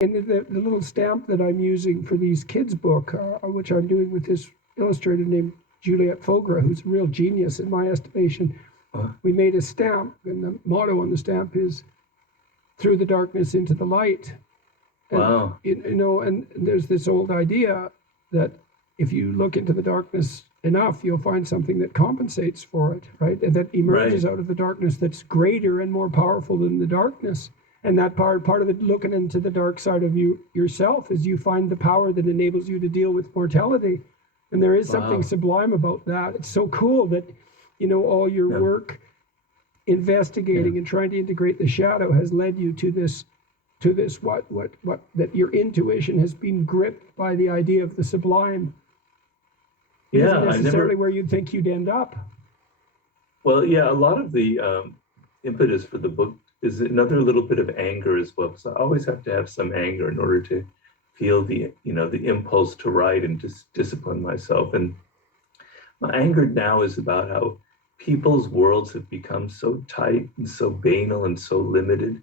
And the little stamp that I'm using for these kids' book, which I'm doing with this illustrator named Juliette Fogra, who's a real genius in my estimation, we made a stamp, and the motto on the stamp is "Through the darkness into the light." And, Wow. And there's this old idea that if you look into the darkness enough, you'll find something that compensates for it, right? And that emerges out of the darkness that's greater and more powerful than the darkness. And that part of it, looking into the dark side of yourself, is you find the power that enables you to deal with mortality. And there is something sublime about that. It's so cool that, all your work investigating and trying to integrate the shadow has led you to this what that your intuition has been gripped by the idea of the sublime. It isn't necessarily where you'd think you'd end up. Well, yeah, a lot of the impetus for the book is another little bit of anger as well, because I always have to have some anger in order to feel the impulse to write and just discipline myself. And my anger now is about how people's worlds have become so tight and so banal and so limited,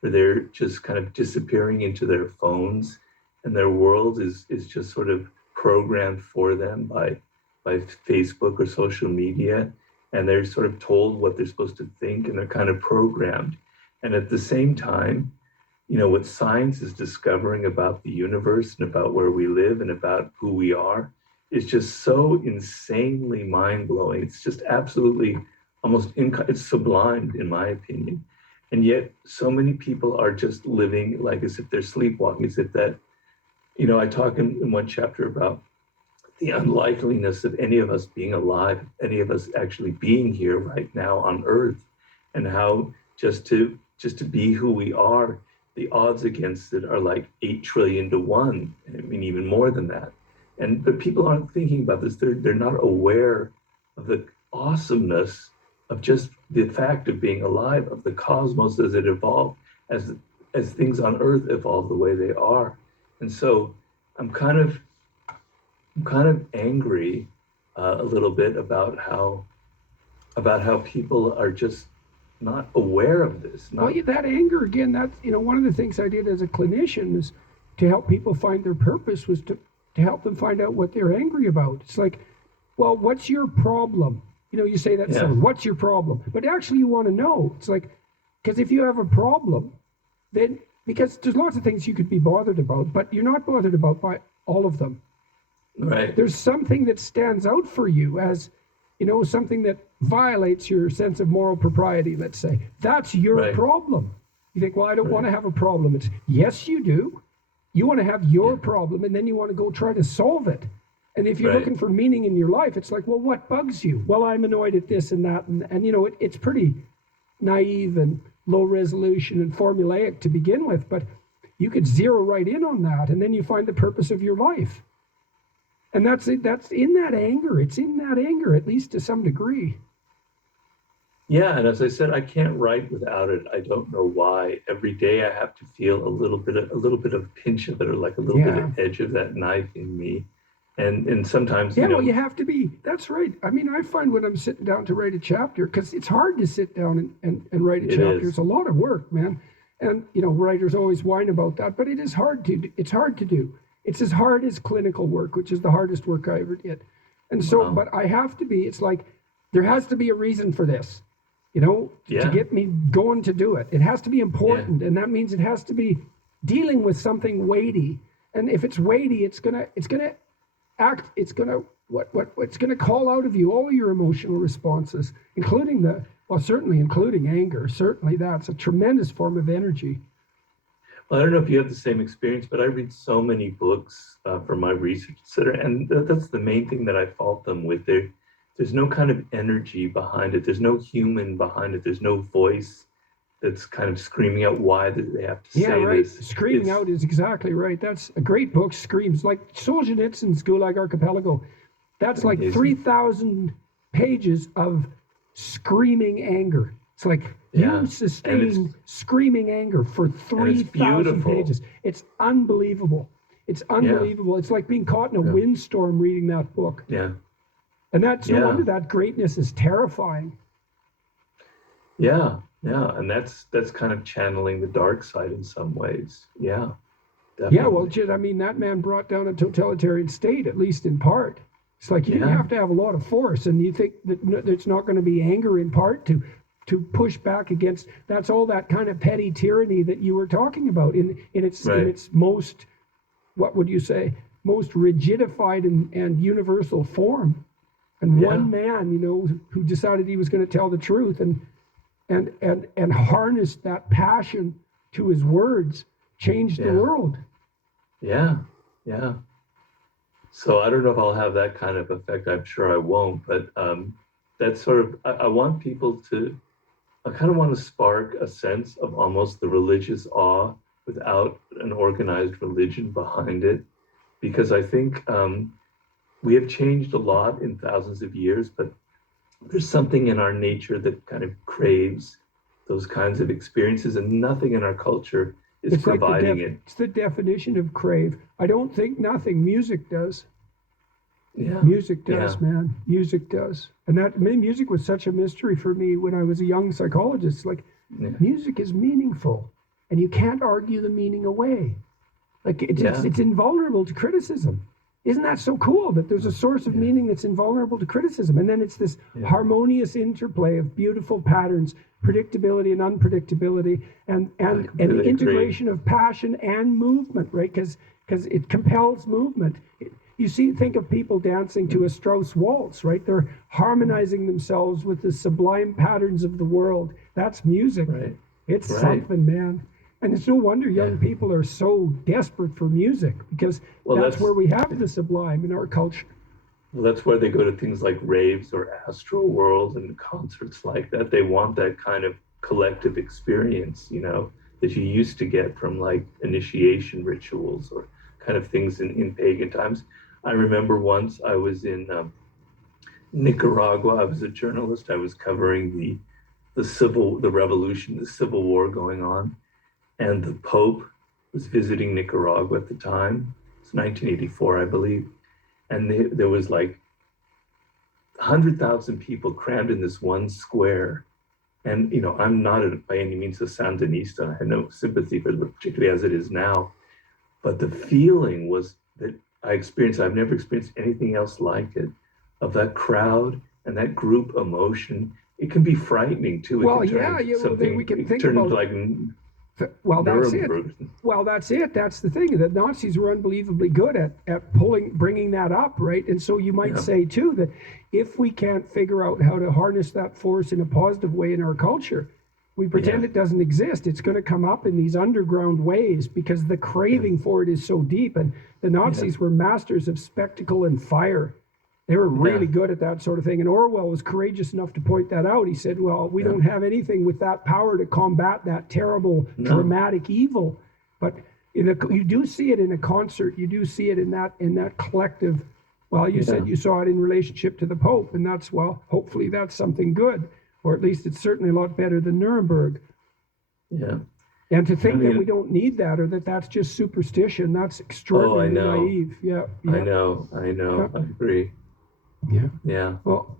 where they're just kind of disappearing into their phones, and their world is just sort of programmed for them by Facebook or social media, and they're sort of told what they're supposed to think, and they're kind of programmed. And at the same time, what science is discovering about the universe and about where we live and about who we are is just so insanely mind-blowing. It's just absolutely it's sublime, in my opinion. And yet so many people are just living like as if they're sleepwalking, as if that, I talk in one chapter about the unlikeliness of any of us being alive, any of us actually being here right now on Earth, and how just to be who we are, the odds against it are like 8 trillion to 1. I mean, even more than that. But people aren't thinking about this. They're not aware of the awesomeness of just the fact of being alive, of the cosmos as it evolved, as things on Earth evolve the way they are. And so I'm kind of angry a little bit about how people are just not aware of this. Well, that anger, again, that's, one of the things I did as a clinician is to help people find their purpose, was to help them find out what they're angry about. It's like, well, what's your problem? You say that, what's your problem? But actually you want to know. It's like, because if you have a problem, then, because there's lots of things you could be bothered about, but you're not bothered about by all of them. Right. There's something that stands out for you as, something that violates your sense of moral propriety, let's say. That's your problem. You think, well, I don't want to have a problem. It's, yes, you do. You want to have your problem, and then you want to go try to solve it. And if you're looking for meaning in your life, it's like, well, what bugs you? Well, I'm annoyed at this and that. And it's pretty naive and low resolution and formulaic to begin with, but you could zero right in on that, and then you find the purpose of your life. And that's in that anger. It's in that anger, at least to some degree. Yeah, and as I said, I can't write without it. I don't know why. Every day I have to feel a little bit of pinch of it, or like a little bit of edge of that knife in me. And sometimes, well, you have to be. That's right. I mean, I find when I'm sitting down to write a chapter, because it's hard to sit down and write a chapter. It's a lot of work, man. And, writers always whine about that, but it's hard to do. It's as hard as clinical work, which is the hardest work I ever did. And so, but I have to be, it's like, there has to be a reason for this, to get me going to do it. It has to be important. And that means it has to be dealing with something weighty. And if it's weighty, it's going to call out of you all your emotional responses, including certainly including anger. Certainly that's a tremendous form of energy. Well, I don't know if you have the same experience, but I read so many books for my research, et cetera, and that's the main thing that I fault them with. There's no kind of energy behind it. There's no human behind it. There's no voice that's kind of screaming out why they have to say this. Screaming out is exactly right. That's a great book, Screams, like Solzhenitsyn's Gulag Archipelago. That's like 3,000 pages of screaming anger. It's like you sustain screaming anger for 3,000 pages. It's unbelievable. It's unbelievable. It's like being caught in a windstorm reading that book. Yeah. And that's no wonder that greatness is terrifying. Yeah, and that's kind of channeling the dark side in some ways. Yeah. Yeah, well, definitely. I mean, that man brought down a totalitarian state, at least in part. It's like you didn't Yeah, have to have a lot of force, and you think that there's not going to be anger in part to push back against. That's all that kind of petty tyranny that you were talking about in right. its most, what would you say, most rigidified and universal form. And Yeah, one man, who decided he was going to tell the truth and harnessed that passion to his words, changed the yeah, world. yeah, yeah. So I don't know if I'll have that kind of effect. I'm sure I won't, but that's sort of, I want people to, I kind of want to spark a sense of almost the religious awe without an organized religion behind it, because I think we have changed a lot in thousands of years, but there's something in our nature that kind of craves those kinds of experiences, and nothing in our culture is It's like providing it. it's the definition of crave. I don't think nothing. Music does. Yeah, Music yeah, does, man. Music does. And music was such a mystery for me when I was a young psychologist. Like, yeah, music is meaningful, and you can't argue the meaning away. Like, yeah, it's invulnerable to criticism. Isn't that so cool that there's a source of yeah, meaning that's invulnerable to criticism? And then it's this yeah. harmonious interplay of beautiful patterns, predictability and unpredictability, I and the completely agree. integration of passion and movement, right? Because it compels movement. You see, think of people dancing to a Strauss waltz, right? They're harmonizing themselves with the sublime patterns of the world. That's music. Right, It's right. something, man. And it's no wonder Yeah. young people are so desperate for music because Well, that's where that's we have the sublime in our culture. well, that's why they go to things like raves or astral worlds and concerts like that. They want that kind of collective experience, that you used to get from like initiation rituals or kind of things in pagan times. I remember once I was in Nicaragua. I was a journalist. I was covering the revolution, the civil war going on, and the Pope was visiting Nicaragua at the time. It's 1984, I believe, and there was like 100,000 people crammed in this one square. And I'm not by any means a Sandinista. I have no sympathy for it, particularly as it is now. But the feeling was that I experienced, I've never experienced anything else like it, of that crowd and that group emotion. It can be frightening too. It Well, can turn yeah, into yeah. Well, then we something, can it can think turn into about. like Well, that's it. Nuremberg. Well, that's it. That's the thing. The Nazis were unbelievably good at bringing that up, right? And so you might Yeah, say too that if we can't figure out how to harness that force in a positive way in our culture, we yeah, pretend it doesn't exist. It's going to come up in these underground ways because the yeah, craving for it is so deep. And the yeah, Nazis were masters of spectacle and fire. They were yeah, really good at that sort of thing. And Orwell was courageous enough to point that out. He said, well, we yeah. don't have anything with that power to combat that terrible, No, dramatic evil. But you do see it in a concert. You do see it in that collective. Well, you yeah, said you saw it in relationship to the Pope, and that's, well, hopefully that's something good, or at least it's certainly a lot better than Nuremberg. yeah. And to I think that we mean, don't need that, or that that's just superstition, that's oh, I extraordinarily know, naive. Yeah, I yeah, know, I yeah, know. I agree. yeah. Yeah. Well,